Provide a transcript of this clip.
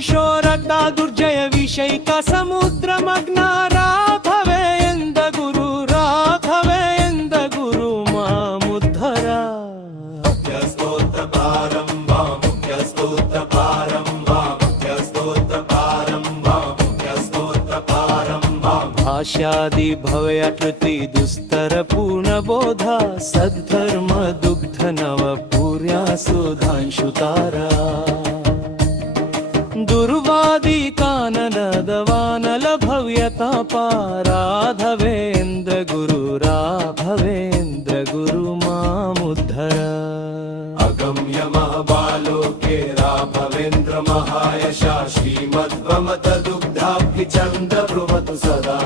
किशोरता दुर्जय विषयिक समुद्रमग्न राघवेन्द्र गुरु मामुद्धरा भाष्यादि भवयाकृति दुस्तर पूर्ण बोधा सद्धर्म दुग्ध नव पूर्या सुधांशुतारा दुर्वादी कानन दवानल भव्यता राघवेन्द्र गुरु मामुद्धर अगम्य महाबालोके राघवेन्द्र महायशा श्रीमद्वमत दुग्धाब्धि चन्द्र ब्रुवतु सदा।